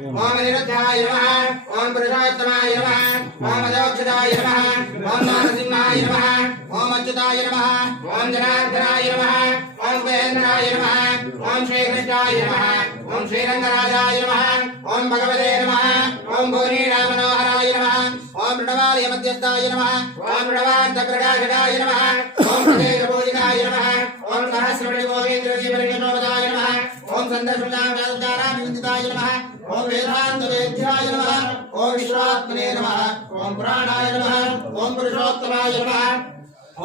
ओम निरुद्धाय नमः ओम पुरुषोत्तमाय नमः ओम अदोक्षदाय नमः ओम नरसिंहाय नमः ओम अच्युताय नमः ओम जनार्दनाय नमः ओम वेन्द्राय नमः ओम श्रीकृष्णाय नमः ओम श्रीरंगराजाय नमः ओम भगवते नमः ओम भूरीणामनोहराय नमः ओम प्रणवालय मध्यस्थाय नमः ओम प्रणवार्थप्रकाशकाय नमः ओम प्रदेशपूजिताय नमः ओम सहस्रमणिगोविंद्रजीवनोदाय नमः ओम संदर्शनाकाराभिवन्दिताय नमः ओम वेदान्तवेद्याय नमः ओम विश्वात्मने नमः ओम पुराणाय नमः ओम पुरुषोत्तमाय नमः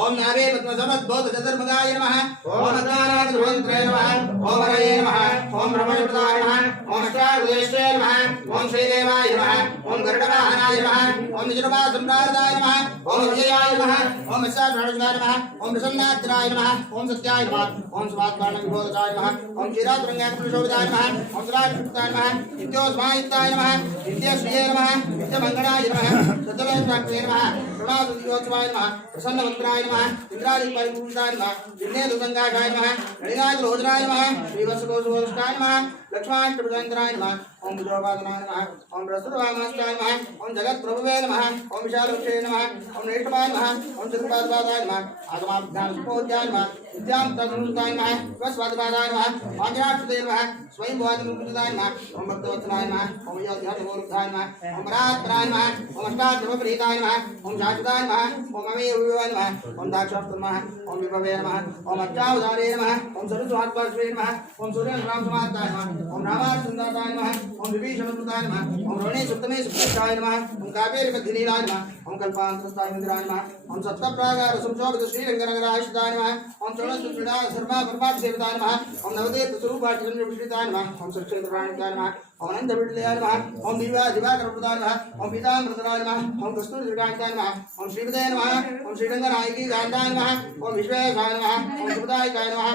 ओम नागे पद्मसमद्भूत चतुर्मुखाय नमः ओम अद्वाराध्रुवन्त्रे नमः ओम हरये नमः ओम रमणप्रदाय नमः ओम अष्टावक्रेश्वराय नमः ओम श्रीदेवाय नमः ओम गरुडवाहनाय नमः ओम निजनुपासम्प्रादाय नमः ओम विजयाय नमः ओम विशालप्राणजनाय नमः ओम प्रसन्नात्राय नमः ओम सत्याय नमः ओम स्वात्मानविबोधकाय नमः ओम क्षीरातरङ्गात्मशोभिताय नमः ओम सदाशिवताय नमः नित्योस्मायुक्ताय नमः नित्यश्रिये नमः नित्यमङ्गलाय नमः सत्यवेदान्ते नमः करुणासुयोत्सवाय नमः प्रसन्नवक्त्राय नमः इंद्रादि परिपूर्णाय नमः विघ्नेदुसंगाशाय नमः गणिनाथरोचनाय नमः श्रीवत्सकोशोष्टाय नमः लक्ष्माष्टप्रदाय नमः ओम बुधवादनाय नमः ओम प्रस्तुतवामनस्ताय नमः ओम जगत्प्रभुवे नमः ओम विशालवृक्षे नमः ओम नेष्टवाय नमः ओम चतुष्पादपादाय नमः आगमाभ्यासपोज्याय नमः विद्यान्तनुताय नमः स्वस्वादपादाय नमः आज्ञाक्षते नमः स्वयंभुवादिमुक्ताय नमः ओम भक्तवत्सलाय नमः ओम योध्यात्मोरुद्धाय नमः ओम रात्राय नमः ओम अष्टाध्रुवप्रीताय नमः ओम शाश्वताय नमः ओम अमेयविवाय नमः ओम दाक्षास्त्र नमः ओम विभवे नमः ओम अच्चावतारे नमः ओम सरस्वत्पार्श्वे नमः ओम सूर्यरामसमार्ताय नमः ओम रामार्चन्द्राय नमः ओम विभीषणकृताय नमः ओम रोहिणी सप्तमे सुप्ताय नमः ओम कावेरी मध्यनीलाय नमः ओम कल्पान्तरस्ताय मंदिराय नमः ओम सप्तप्रागार सुशोभित श्रीरंगनगराश्रिताय नमः ओम चोळसुक्रीडा सर्वा परमात्सेविताय नमः ओम नवदेव स्वरूपार्चिताय नमः ओम सक्षेत्रप्राणिकाय नमः ओम अनंतविडलयाय नमः ओम दिवाकरप्रदाय नमः ओम पीताम्बरधराय नमः ओम कस्तूरिकान्ताय नमः ओम श्रीपदये नमः ओम श्रीरंगनायकी कान्ताय नमः ओम विश्वेशाय नमः ओम सुपदायकाय नमः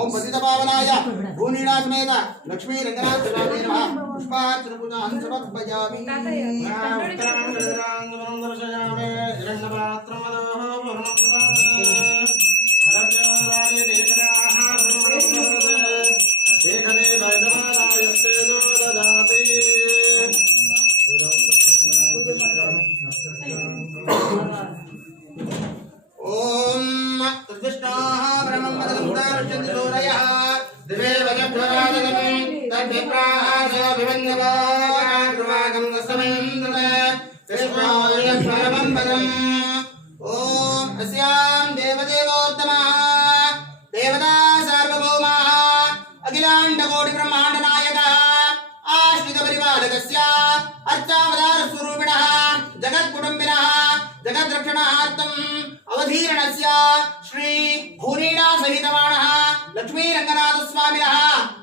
ओम पतितपावनाय भूनीडा समेत लक्ष्मी रंगनाथ स्वामी नमः पुष्पार्चन पूजां समर्पयामि ओम तद्विष्णाः ब्रह्मं मदगुप्तारुष्यन्ति सूरयः दिवे वजध्वराजगं तद्विप्रासोऽभिवन्यवागं तस्मैन्द्रः विष्णोर्यश्वरमं पदम् ओम अस्यां देवदेवोत्तमः देवता सार्वभौमः अखिलाण्डकोटिब्रह्माण्डनायकः आश्रितपरिपालकस्य अर्चावतारस्वरूपिणः जगत्कुटुम्बिनः जगद्रक्षणार्थम् अवधीरणस्य श्री भूरीणा सहितवाणः लक्ष्मीरङ्गनाथस्वामिनः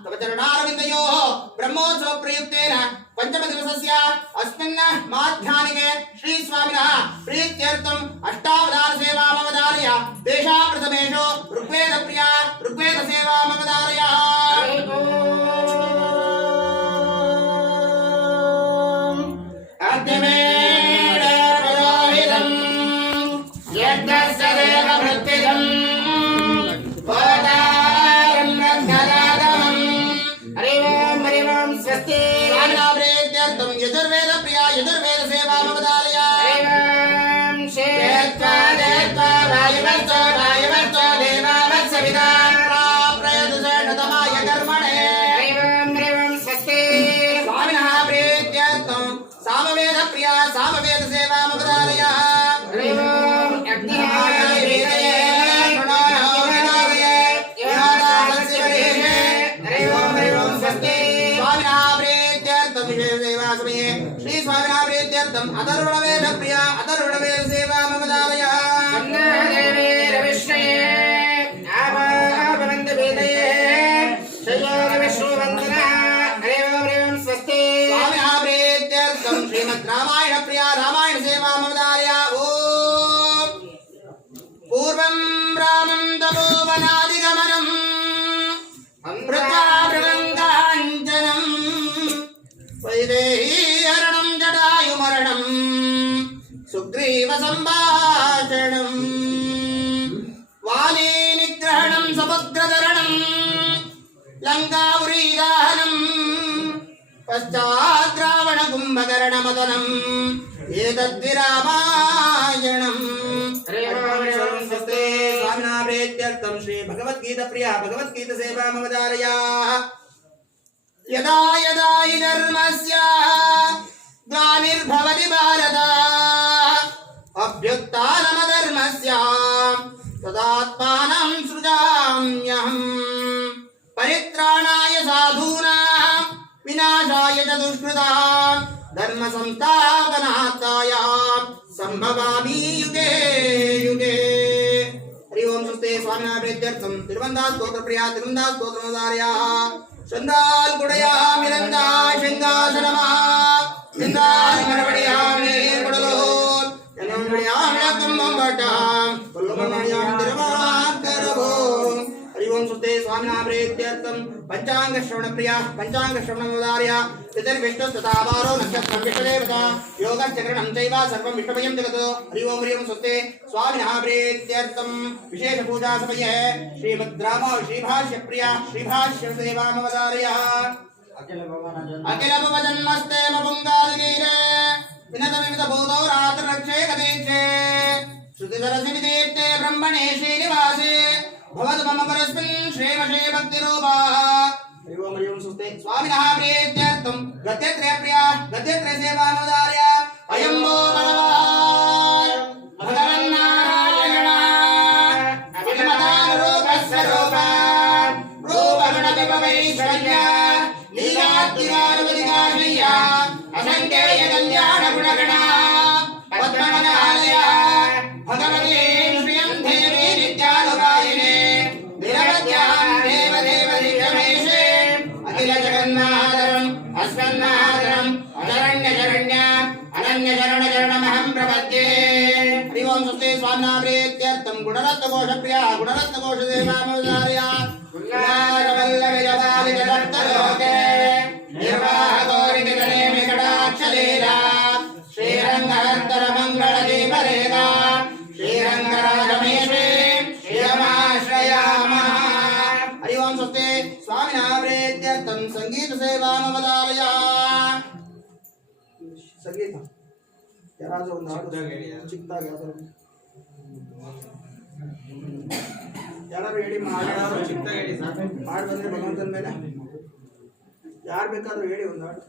तव चरणारविन्दयोः ब्रह्मोत्सव प्रयुक्तेन पंचमदिवसस्य अस्मिन् माध्यानिके श्री स्वामिनः प्रीत्यर्थम् अष्टावतारसेवामवधार्य तेषां प्रथमेषु ऋग्वेदप्रिया ऋग्वेदसेवामवधार्य यजुर्वेद प्रिया यजुर्वेद सेवा ममदालय एवं शेत्वा देत्वा वायुवत्सो वायुवत्सो देवावत्स विदां प्राप्रयतुषतमाय कर्मणे एवं स्वस्ति स्वामिनः प्रीत्यर्थं सामवेद प्रिया सामवेद सेवा ममदालय एवं यज्ञाय वेदये प्रणोदये यादास्य वरेहे एवं स्वस्ति स्वामिनः प्रीत्यर्थं सेवा समये श्री स्वामिनः प्रीत्यर्थम् अथर्वणवेद प्रिया अथर्वणवेद सेवा ममदालय अन्नदेवे रविष्णये आभवन्त वेदये श्रीयोगविष्णुवन्दनः एवं स्वस्ति स्वामिनः प्रीत्यर्थं श्रीमद् रामायण प्रिया रामायण सेवा ममदालय ओम पूर्वं रामं तपोवनादिगमनम् अमृतामृगङ्गाञ्जनम् वैदेहीहरणं जटायुमरणं सुग्रीवसम्भाषणं वालीनिग्रहणं समुद्रतरणं लङ्कापुरीदाहनं पश्चात् पश्चात् रावण कुंभकर्ण मदनम् एतद्विरामायणम् स्वामिना प्रीत्यर्थं श्री भगवद्गीता प्रिया भगवद्गीता सेवामवतारयाः यदा यदा हि धर्मस्य ग्लानिर्भवति भारत अभ्युत्थानमधर्मस्य तदात्मानं सृजाम्यहम् परित्राणाय साधूनां विनाशाय च दुष्कृतां धर्म संस्थापनार्थाय संभवामि युगे युगे। हरि ओम सुस्ते स्वामिना प्रीत्यर्थं तिरुवन्दा स्तोत्र प्रिया तिरुवन्दा स्तोत्रमवतारयाः चंद्राल गुड़या मिरंदा सिंहासनमा सिंगार मरवड़िया नीर गुड़लो जनम गुड़या मिरकम बटा कुल्लमणिया तिरुवार करबो। हरि ओम सुते स्वामिना प्रीत्यर्थं पंचांग श्रवण प्रिया पंचांग श्रवण उदार्या पितर्विष्णु तथा वारो नक्षत्रं विष्णुदेवता योगस्य ग्रहणं चैव सर्वं विष्णुमयं जगत्। हरि ओम सुते स्वामिनः प्रीत्यर्थं विशेष पूजा समये श्रीमद्रामा श्रीभाष्य प्रिया श्रीभाष्य सेवामवतारयाः अखिल भवजन्मस्ते मपुंगादिगीरे विनत विविध भूतो रात्र रक्षे गदेक्षे श्रुति सरसि विदीप्ते ब्रह्मणे श्रीनिवासे भवतु मम परस्मिन् श्रीमशे भक्तिरूपाः। हरि ओम सुस्ते स्वामिनः प्रीत्यर्थं गद्यत्रय प्रिया गद्यत्रय सेवामवतारया अयं वो भगवान् भगवन्नारायण अभिमतानुरूपस्य रूपान् रूपगुणविभवैश्वर्य लीलात्तिवानुपदिकाशय्य असङ्ख्येय कल्याणगुणगणा पद्मनालय भगवती श्रियं देवी नित्यानुगायिने निरवध्यां देवदेवदिव्यमेशे अखिल जगन्नाथरम् अस्मन्नाथरम् अशरण्यशरण्य अनन्यशरणशरणमहं प्रपद्ये। हरि ओम सुस्ते स्वामिना प्रीत्यर्थं गुणरत्नकोशप्रिया गुणरत्नकोशसेवामवतारया गुणारवल्लभजपालिजभक्तलोके निर्वाहगौरिकगणेमिकटाक्षलीला श्रीरङ्गहर्तरमङ्गलदीपरेखा श्रीरङ्गराजमेशे श्रियमाश्रयामः। हरि ओम सुस्ते स्वामिना प्रीत्यर्थं संगीतसेवामवतारया संगीत ಯಾರಾದರೂ ಒಂದು ಚಿಕ್ಕದಾಗಿ ಯಾರು ಹೇಳಿ ಮಾಡಿ ಚಿಕ್ಕದಾಗಿ ಹೇಳಿ ಮಾಡಿ ಬಂದ್ರೆ ಭಗವಂತನ ಮೇಲೆ ಯಾರು ಬೇಕಾದ್ರೂ ಹೇಳಿ ಒಂದು ಹಾಡು